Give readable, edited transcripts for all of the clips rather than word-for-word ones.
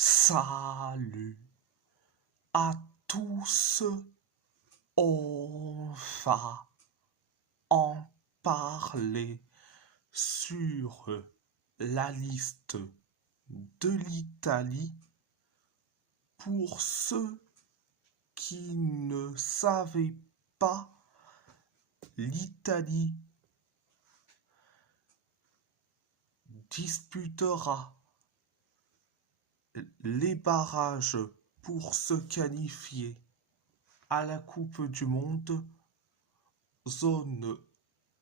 Salut à tous, on va en parler sur la liste de l'Italie pour ceux qui ne savaient pas. L'Italie disputera les barrages pour se qualifier à la Coupe du Monde, zone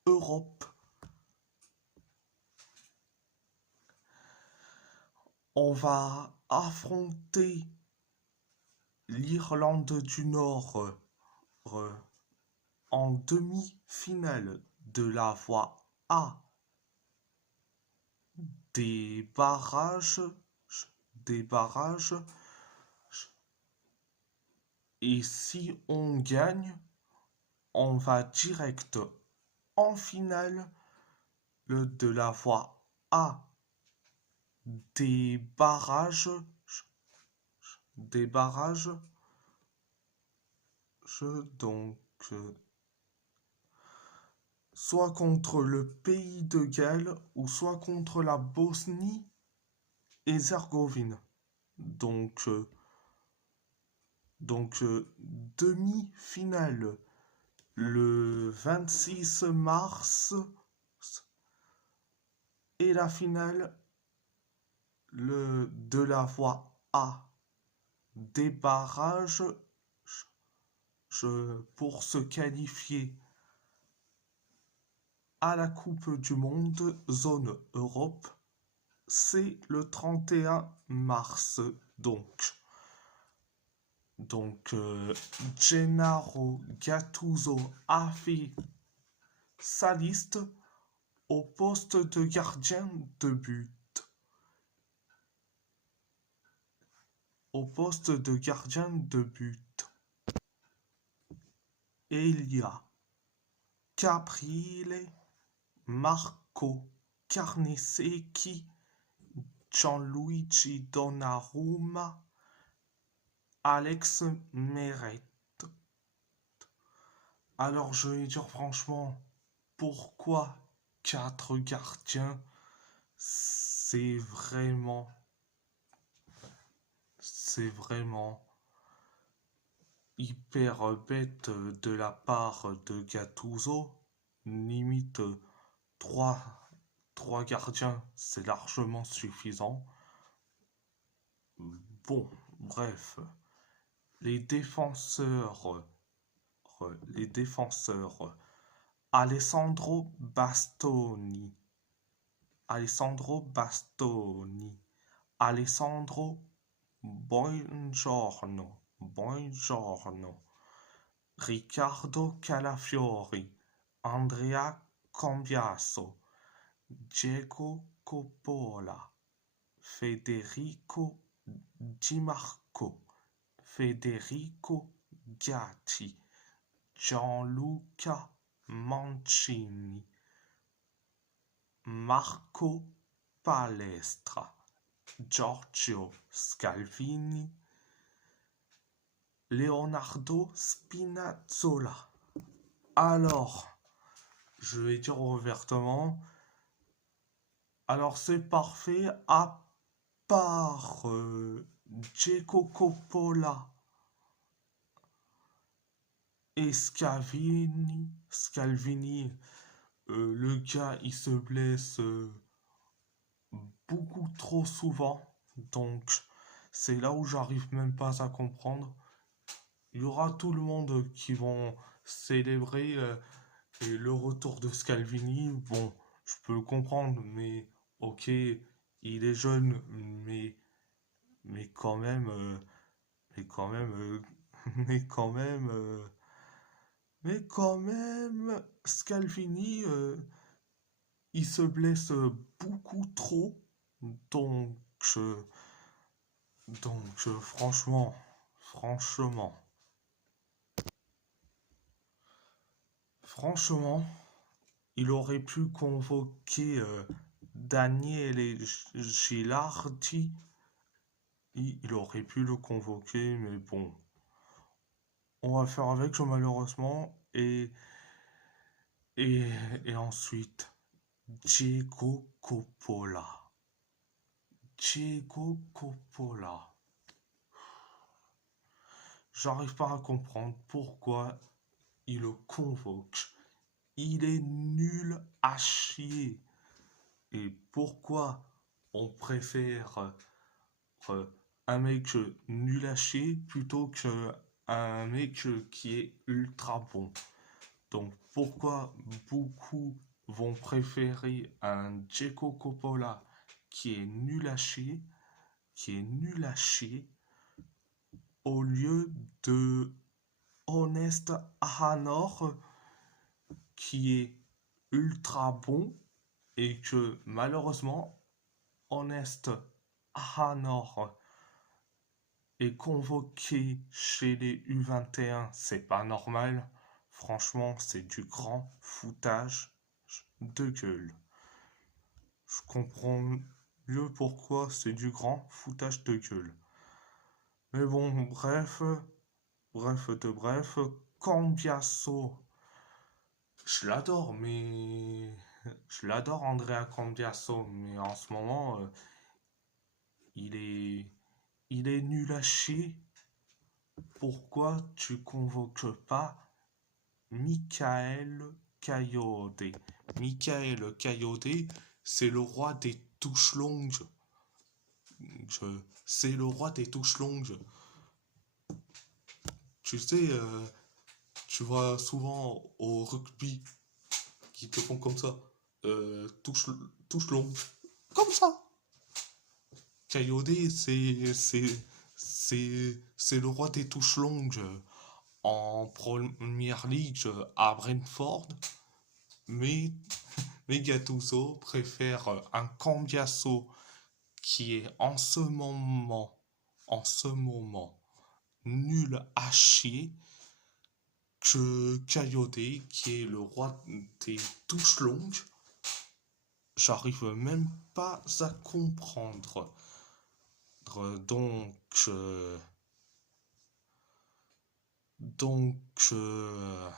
Europe. On va affronter l'Irlande du Nord en demi-finale de la voie A des barrages, des barrages. Et si on gagne, on va direct en finale de la voie A des barrages, des barrages. Donc, soit contre le pays de Galles ou soit contre la Bosnie et Herzégovine. Donc, demi-finale le 26 mars et la finale de la voie A des barrages pour se qualifier à la Coupe du Monde zone Europe. C'est le 31 mars donc Gennaro Gattuso a fait sa liste au poste de gardien de but. Au poste de gardien de but. Et il y a Caprile, Marco Carnesecchi, Gianluigi Donnarumma, Alex Meret. Alors je vais dire franchement, pourquoi 4 gardiens? C'est vraiment hyper bête de la part de Gattuso. Limite 3 gardiens, c'est largement suffisant. Bon, bref, les défenseurs, Alessandro Bastoni, Alessandro Buongiorno, Riccardo Calafiori, Andrea Cambiaso, Diego Coppola, Federico Di Marco, Federico Gatti, Gianluca Mancini, Marco Palestra, Giorgio Scalvini, Leonardo Spinazzola. Alors, je vais dire ouvertement, alors c'est parfait à part Diego Coppola et Scalvini, le gars il se blesse beaucoup trop souvent, donc c'est là où j'arrive même pas à comprendre. Il y aura tout le monde qui vont célébrer le retour de Scalvini. Bon, je peux le comprendre, mais ok, il est jeune, mais quand même, mais quand même, mais quand même, mais quand même, Scalvini, il se blesse beaucoup trop, donc, euh, franchement, franchement, il aurait pu convoquer Daniele Gilardi il aurait pu le convoquer, mais bon, on va faire avec malheureusement. Et, et ensuite, Diego Coppola. Diego Coppola. J'arrive pas à comprendre pourquoi il le convoque. Il est nul à chier. Et pourquoi on préfère euh, un mec nul à chier plutôt qu'un mec qui est ultra bon. Donc pourquoi beaucoup vont préférer un Diego Coppola qui est nul à chier, qui est nul à chier, au lieu de Honest Hanor qui est ultra bon et que malheureusement Honest Hanor est convoqué chez les U21, c'est pas normal. Franchement, c'est du grand foutage de gueule. Je comprends mieux pourquoi c'est du grand foutage de gueule. Mais bon, bref, Cambiasso. Je l'adore, mais. Je l'adore, Andrea Cambiasso, mais en ce moment, il est. Il est nul à chier. Pourquoi tu convoques pas Michael Coyote? Michael Coyote, c'est le roi des touches longues. C'est le roi des touches longues. Tu sais, tu vois souvent au rugby qui te font comme ça. Touche, touche longue. Comme ça. Coyote, c'est le roi des touches longues en première ligue à Brentford. Mais, mais Gattuso préfère un Cambiasso qui est en ce moment, nul à chier que Coyote qui est le roi des touches longues. J'arrive même pas à comprendre. Donc, euh, donc, euh,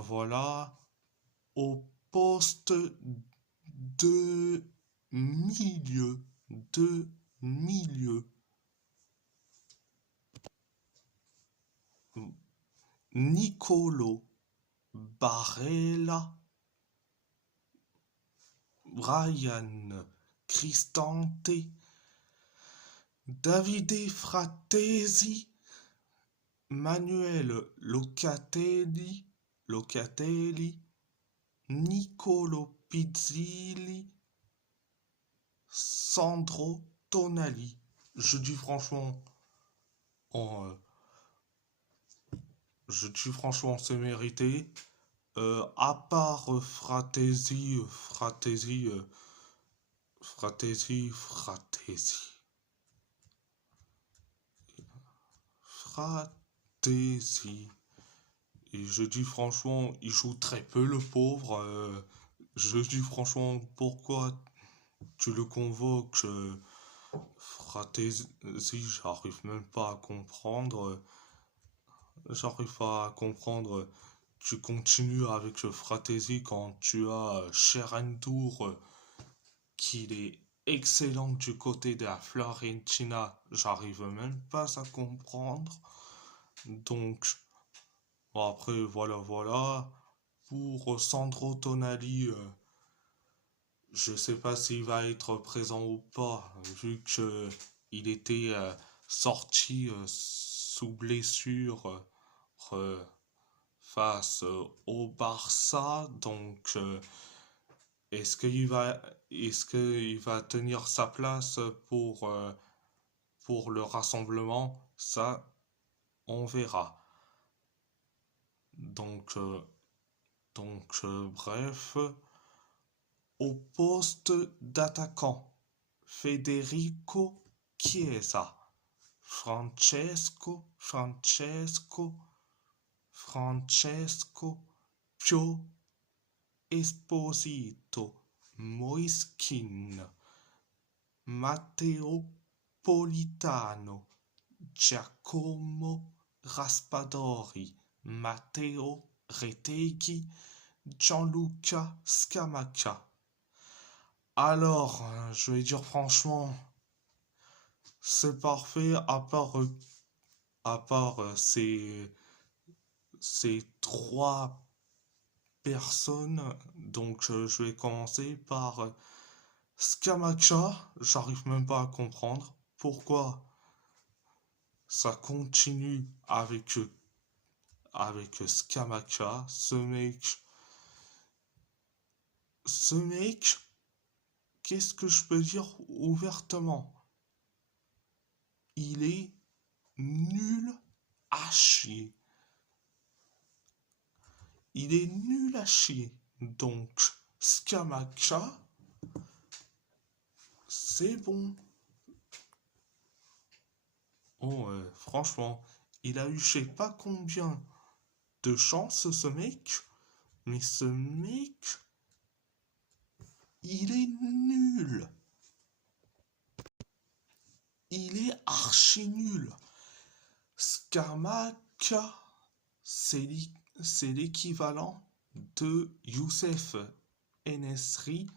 voilà. Au poste de milieu, de milieu, Nicolo Barella, Brian Cristante, Davide Fratesi, Manuel Locatelli, Nicolo Pizzilli, Sandro Tonali. Je dis franchement, en, c'est mérité. À part Fratesi. Et je dis franchement, il joue très peu le pauvre. Je dis franchement, pourquoi tu le convoques Fratesi, j'arrive même pas à comprendre. J'arrive pas à comprendre. Tu continues avec Fratesi quand tu as Cherendour qui est excellent du côté de la Fiorentina. J'arrive même pas à comprendre. Donc, bon, après, voilà. Pour Sandro Tonali, je sais pas s'il va être présent ou pas, vu que il était sorti sous blessure face au Barça. Donc, est-ce qu'il va, tenir sa place pour le rassemblement? Ça, on verra. Donc, bref, au poste d'attaquant, Federico Chiesa, Francesco Pio Esposito, Moiskin, Matteo Politano, Giacomo Raspadori, Matteo Retegui, Gianluca Scamacca. Alors, je vais dire franchement, c'est parfait à part ces trois personnes. Donc, je vais commencer par Scamacca. J'arrive même pas à comprendre pourquoi ça continue avec Scamacca. Ce mec, qu'est-ce que je peux dire ouvertement? Il est nul à chier. Il est nul à chier. Donc, Scamacca, c'est bon. Oh, franchement, il a eu je sais pas combien de chance, ce mec. Mais ce mec, il est nul. Il est archi nul. Scamacca, c'est l'équivalent de Youssef Enesri,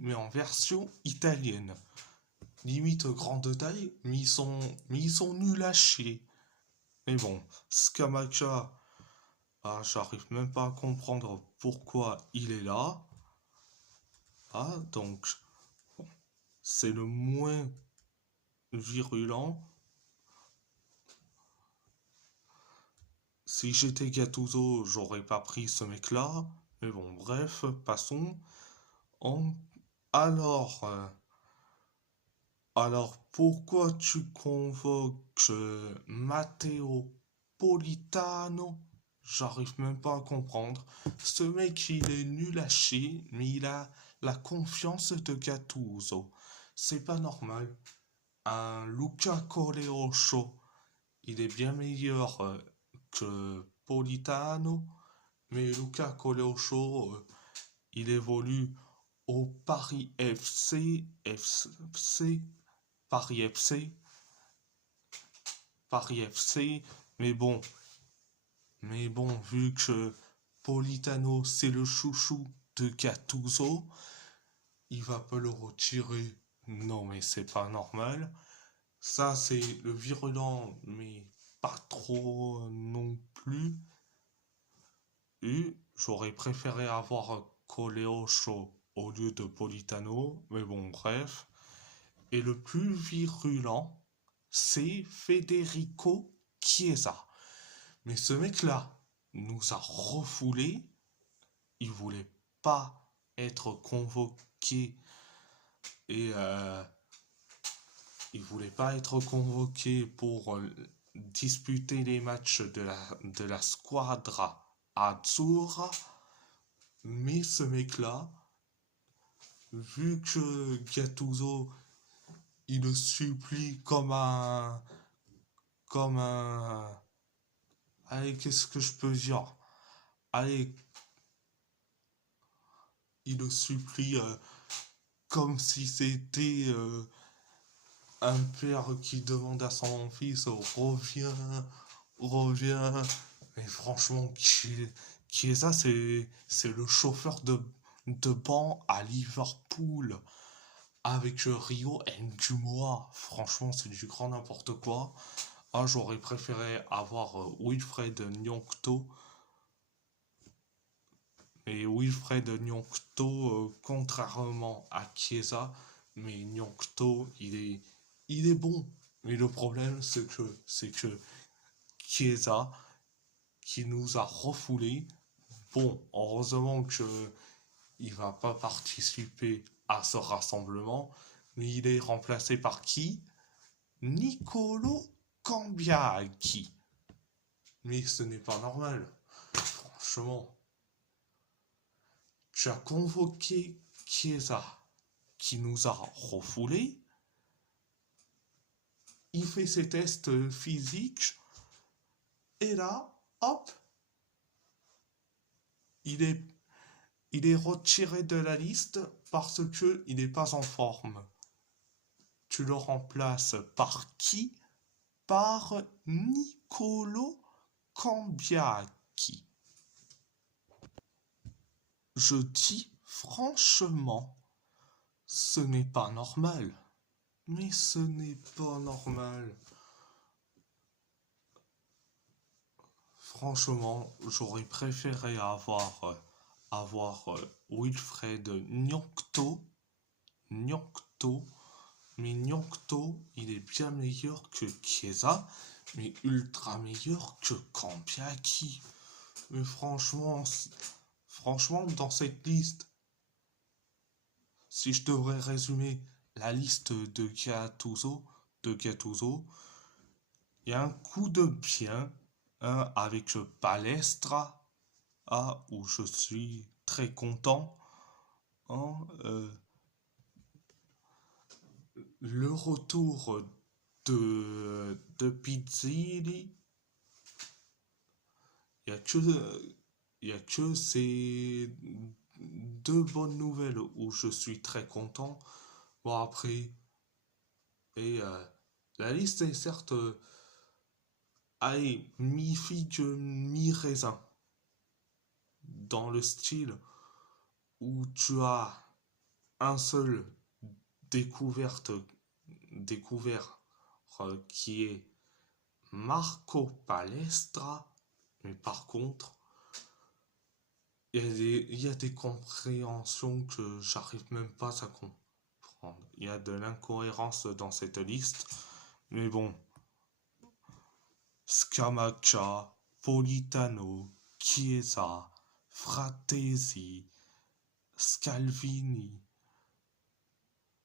mais en version italienne. Limite grande taille, mais ils sont nuls à chier. Mais bon, Scamacca, j'arrive même pas à comprendre pourquoi il est là. Ah, donc, c'est le moins virulent. Si j'étais Gattuso, j'aurais pas pris ce mec-là. Mais bon, bref, passons. En- Alors, pourquoi tu convoques Matteo Politano? J'arrive même pas à comprendre. Ce mec, il est nul à chier, mais il a la confiance de Gattuso. C'est pas normal. Un Luca Coleocho, il est bien meilleur que Politano, mais Luca Coleocho, il évolue au Paris FC, Paris FC, Paris FC, mais bon, vu que Politano c'est le chouchou de Gattuso, il va pas le retirer. Non, mais c'est pas normal. Ça, c'est le virulent, mais pas trop non plus. Et j'aurais préféré avoir Coleocho au lieu de Politano, mais bon, bref. Et le plus virulent, c'est Federico Chiesa. Mais ce mec-là nous a refoulé. Il voulait pas être convoqué et il voulait pas être convoqué pour disputer les matchs de la squadra Azzurra. Mais ce mec-là, vu que Gattuso il le supplie comme un, allez, qu'est-ce que je peux dire? Allez, il le supplie comme si c'était un père qui demande à son fils reviens, reviens. Mais franchement, qui est ça? C'est le chauffeur de banc à Liverpool avec Rio Ndumua. Franchement, c'est du grand n'importe quoi. Ah, j'aurais préféré avoir Wilfred Nyong'to. Et Wilfred Nyong'to, contrairement à Chiesa, mais Nyong'to, il est bon. Mais le problème, c'est que Chiesa, qui nous a refoulés, bon, heureusement que il va pas participer à ce rassemblement, mais il est remplacé par qui? Nicolo Cambiaghi. Mais ce n'est pas normal. Franchement, tu as convoqué Chiesa qui nous a refoulés. Il fait ses tests physiques et là, hop, il est, il est retiré de la liste parce qu'il n'est pas en forme. tu le remplaces par qui? Par Niccolò Cambiacchi. Je dis franchement, ce n'est pas normal. Mais ce n'est pas normal. Franchement, j'aurais préféré avoir Wilfred Gnocto, mais Gnocto, il est bien meilleur que Chiesa, mais ultra meilleur que Cambiacchi. Mais franchement, dans cette liste, si je devrais résumer la liste de Gattuso, il y a un coup de bien avec Palestra, où je suis très content. Hein, le retour de Pizzini, il y a que ces deux bonnes nouvelles où je suis très content. Bon après, et la liste est certes, allez, mi-figue, mi-raisin, dans le style où tu as un seul découverte, découvert qui est Marco Palestra, mais par contre, il y a des compréhensions que j'arrive même pas à comprendre. Il y a de l'incohérence dans cette liste, mais bon, Scamacca, Politano, Chiesa, Fratesi, Scalvini,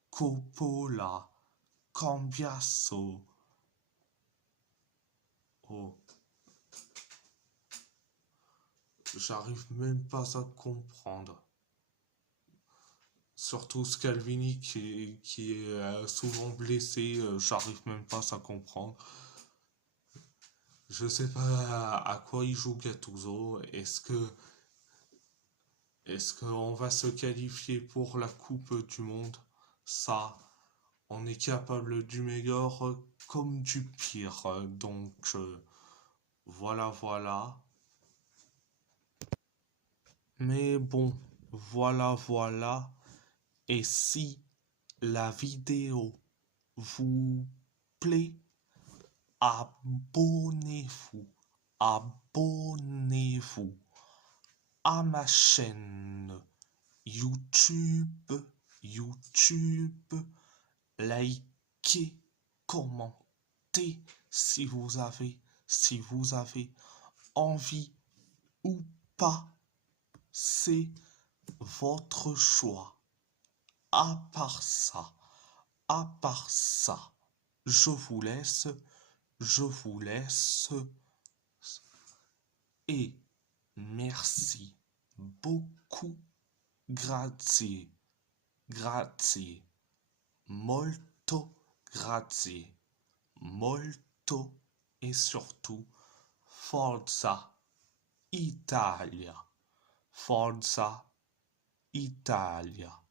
Coppola, Cambiasso. Oh, j'arrive même pas à comprendre. Surtout Scalvini qui est souvent blessé, j'arrive même pas à comprendre. Je sais pas à quoi il joue Gattuso. Est-ce qu'on va se qualifier pour la Coupe du Monde? Ça, on est capable du meilleur comme du pire. Donc, voilà. Mais bon, voilà. Et si la vidéo vous plaît, abonnez-vous. Abonnez-vous à ma chaîne YouTube. Likez, commentez si vous avez envie ou pas. C'est votre choix. À part ça, je vous laisse et merci beaucoup. Grazie, molto grazie, molto et surtout Forza Italia, Forza Italia.